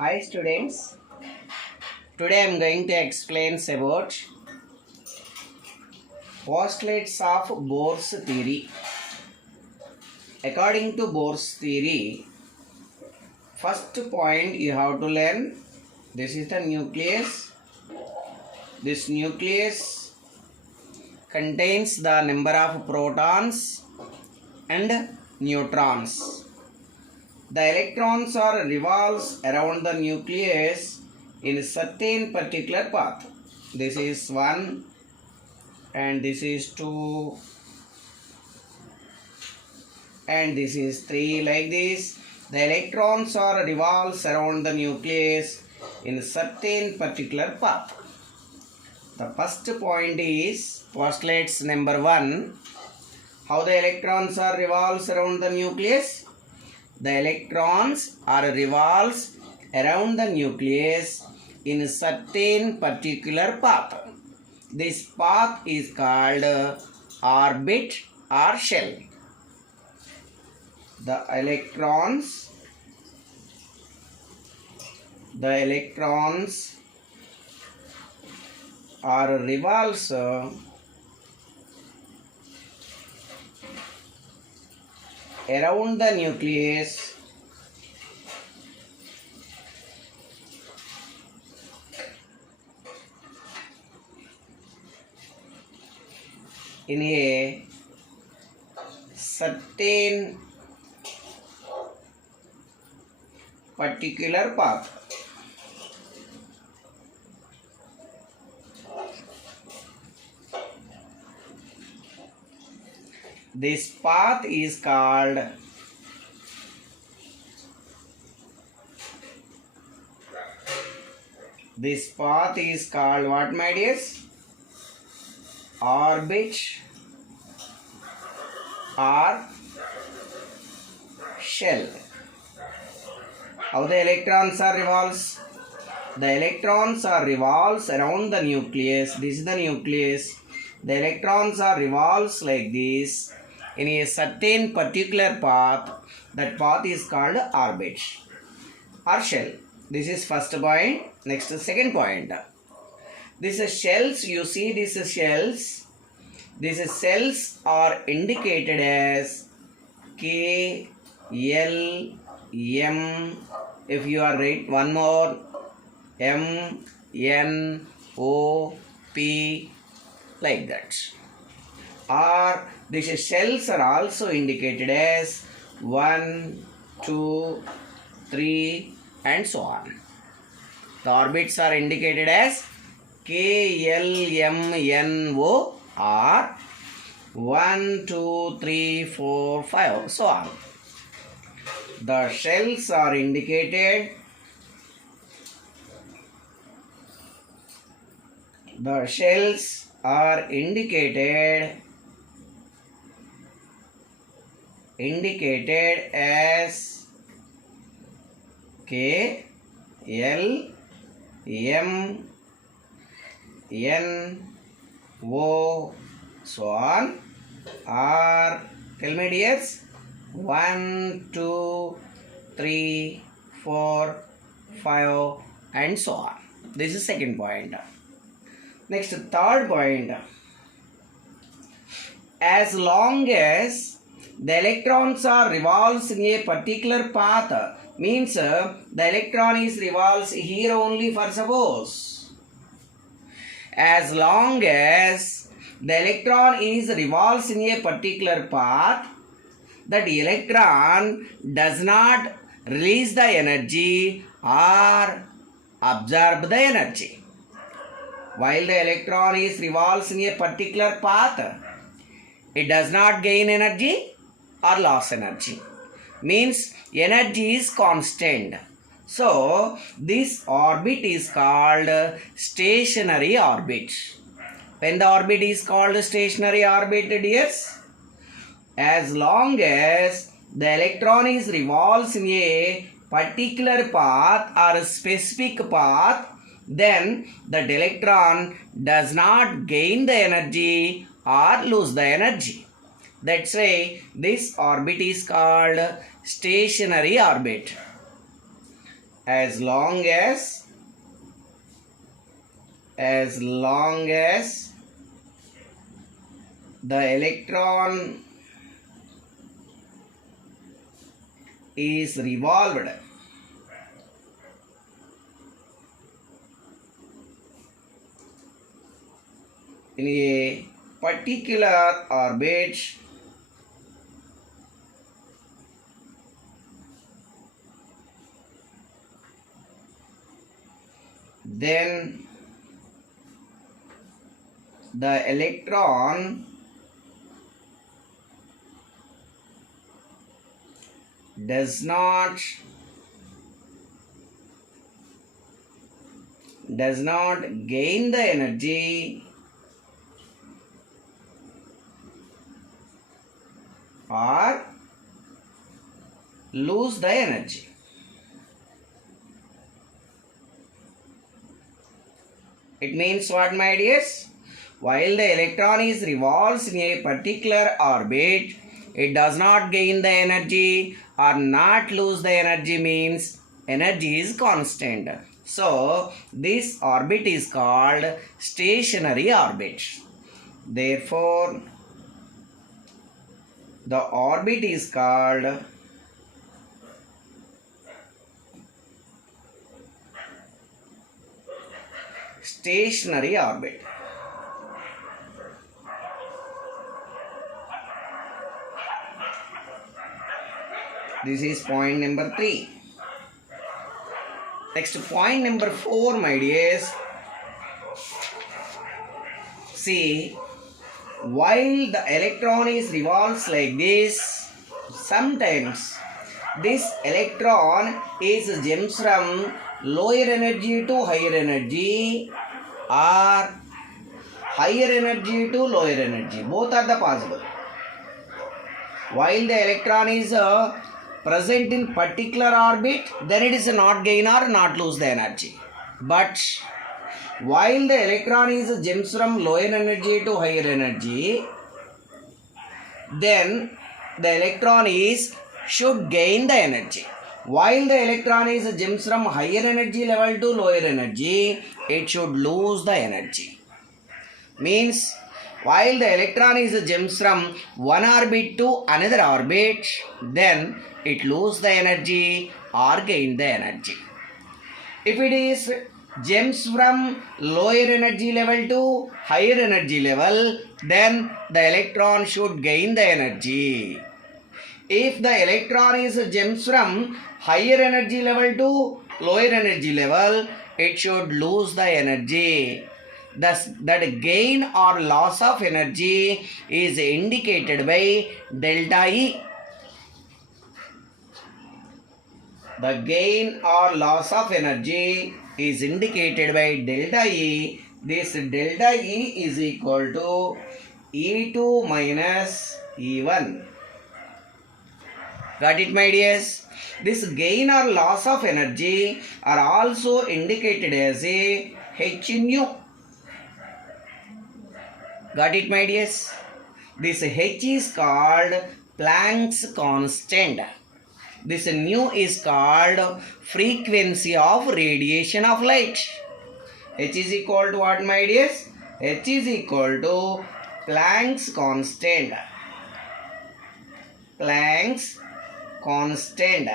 Hi students, today I am going to explain about postulates of Bohr's theory. According to Bohr's theory, first point you have to learn, this is the nucleus. This nucleus contains the number of protons and neutrons. The electrons are revolves around the nucleus in a certain particular path. This is 1 and this is 2 and this is 3, like this. The electrons are revolves around the nucleus in a certain particular path. The first point is postulates number 1. How the electrons are revolves around the nucleus? The electrons are revolves around the nucleus in a certain particular path. This path is called orbit or shell. The electrons are revolves around the nucleus in a certain particular path. This path is called what, my dears? Orbit or shell. How the electrons are revolves? The electrons are revolves around the nucleus. This is the nucleus. The electrons are revolves like this in a certain particular path. That path is called orbit or shell. This is first point. Next, second point. These shells, you see these shells. These cells are indicated as K, L, M. If you are right, one more, M, N, O, P, like that. Or these shells are also indicated as 1, 2, 3 and so on. The orbits are indicated as K, L, M, N, O or 1, 2, 3, 4, 5, so on. The shells are indicated as K, L, M, N, O, so on. Or tell me dears, 1, 2, 3, 4, 5 and so on. This is second point. Next, third point. As long as the electrons are revolves in a particular path, means the electron is revolves here only, for suppose. As long as the electron is revolves in a particular path, that electron does not release the energy or absorb the energy. While the electron is revolves in a particular path, it does not gain energy or loss energy. Means energy is constant. So this orbit is called stationary orbit. When the orbit is called stationary orbit, dears, as long as the electron is revolves in a particular path or a specific path, then that electron does not gain the energy or lose the energy. That's why this orbit is called stationary orbit. as long as the electron is revolved in a particular orbit, then the electron does not gain the energy or lose the energy. It means what, my dears? While the electron is revolves in a particular orbit, it does not gain the energy or not lose the energy, means energy is constant. So this orbit is called stationary orbit. Therefore, the orbit is called stationary orbit. This is point number 3. Next, point number 4, my dears. See, while the electron is revolves like this, sometimes this electron is jumps from lower energy to higher energy or higher energy to lower energy. Both are the possible. While the electron is present in particular orbit, then it is not gain or not lose the energy. But while the electron is jumps from lower energy to higher energy, then the electron should gain the energy. While the electron is jumps from higher energy level to lower energy, it should lose the energy. Means while the electron is jumps from one orbit to another orbit, then it lose the energy or gain the energy. If it is jumps from lower energy level to higher energy level, then the electron should gain the energy. If the electron is jumps from higher energy level to lower energy level, it should lose the energy. Thus, that gain or loss of energy is indicated by delta E. The gain or loss of energy is indicated by delta E. This delta E is equal to E2 minus E1. Got it, my dears? This gain or loss of energy are also indicated as a H nu. Got it, my dears? This H is called Planck's constant. This nu is called frequency of radiation of light. H is equal to what, my dears? H is equal to Planck's constant. Planck's constant.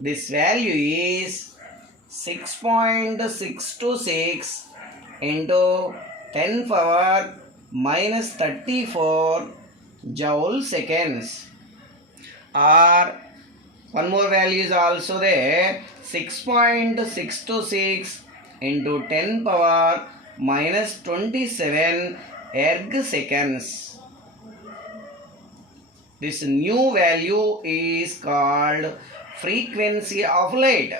This value is 6.626 into 10 power minus 34 joule seconds. Or one more value is also there, 6.626 into 10 power minus 27 erg seconds. This new value is called frequency of light.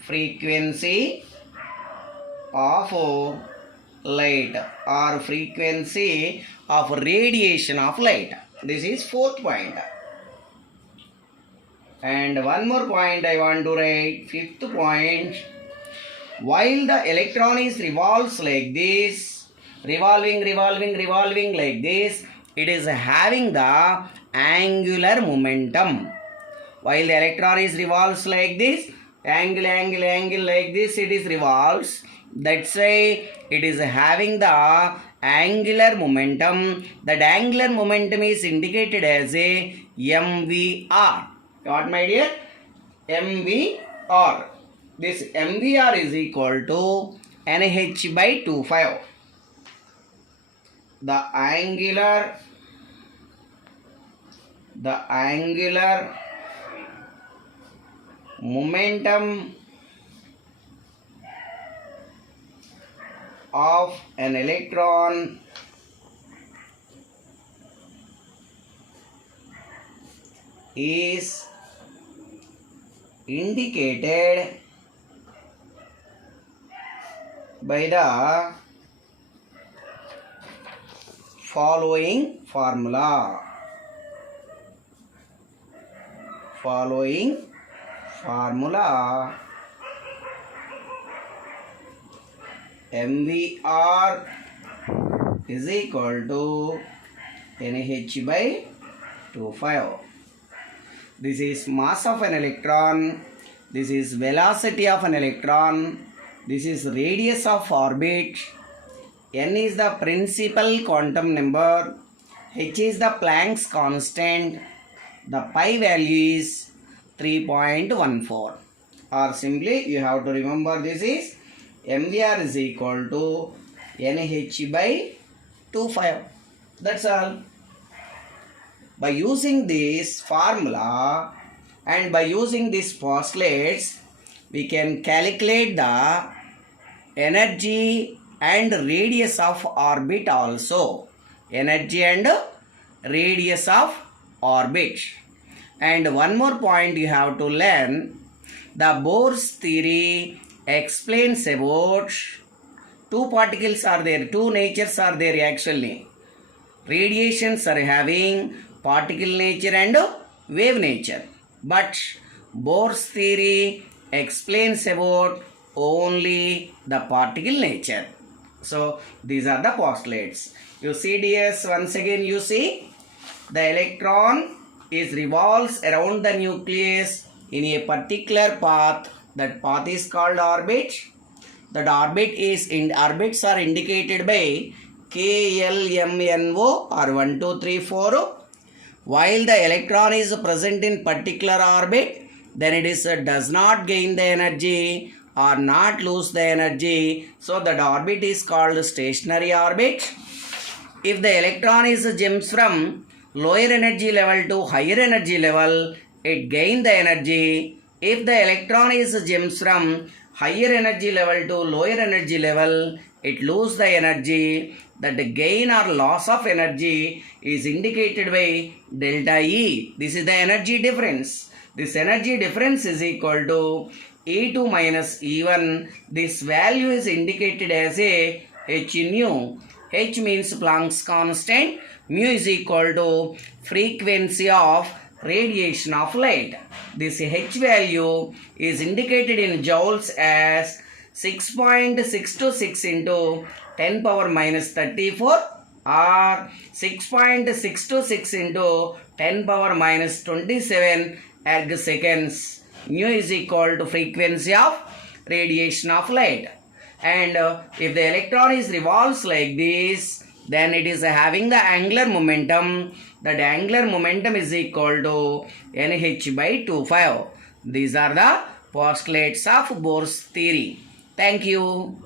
Frequency of light or frequency of radiation of light. This is 4th point. And one more point I want to write, 5th point. While the electron is revolves like this, revolving like this, it is having the angular momentum. While the electron is revolves like this, angle like this, it is revolves. That's why it is having the angular momentum. That angular momentum is indicated as a MVR. What, my dear? MVR. This MVR is equal to NH by 25. The angular momentum of an electron is indicated by the following formula. MVR is equal to NH by 25. This is mass of an electron. This is velocity of an electron. This is radius of orbit. N is the principal quantum number. H is the Planck's constant. The pi value is 3.14. Or simply you have to remember this is MVR is equal to NH by 25. That's all. By using this formula and by using these postulates, we can calculate the energy and radius of orbit also. Energy and radius of orbit. And one more point you have to learn. The Bohr's theory explains about two particles are there, two natures are there actually. Radiations are having particle nature and wave nature. But Bohr's theory explains about only the particle nature. So these are the postulates. You see, dears, once again you see the electron is revolves around the nucleus in a particular path. That path is called orbit. That orbits are indicated by KLMNO or 1, 2, 3, 4. While the electron is present in particular orbit, then it is does not gain the energy or not lose the energy. So that orbit is called stationary orbit. If the electron is jumps from lower energy level to higher energy level, it gains the energy. If the electron is jumps from higher energy level to lower energy level, it loses the energy. That the gain or loss of energy is indicated by delta E. This is the energy difference. This energy difference is equal to E2 minus E1. This value is indicated as a h nu. H means Planck's constant. Mu is equal to frequency of radiation of light. This H value is indicated in joules as 6.626 into 10 power minus 34 or 6.626 into 10 power minus 27 erg seconds. Mu is equal to frequency of radiation of light. And if the electron is revolves like this, then it is having the angular momentum. That angular momentum is equal to NH by 25. These are the postulates of Bohr's theory. Thank you.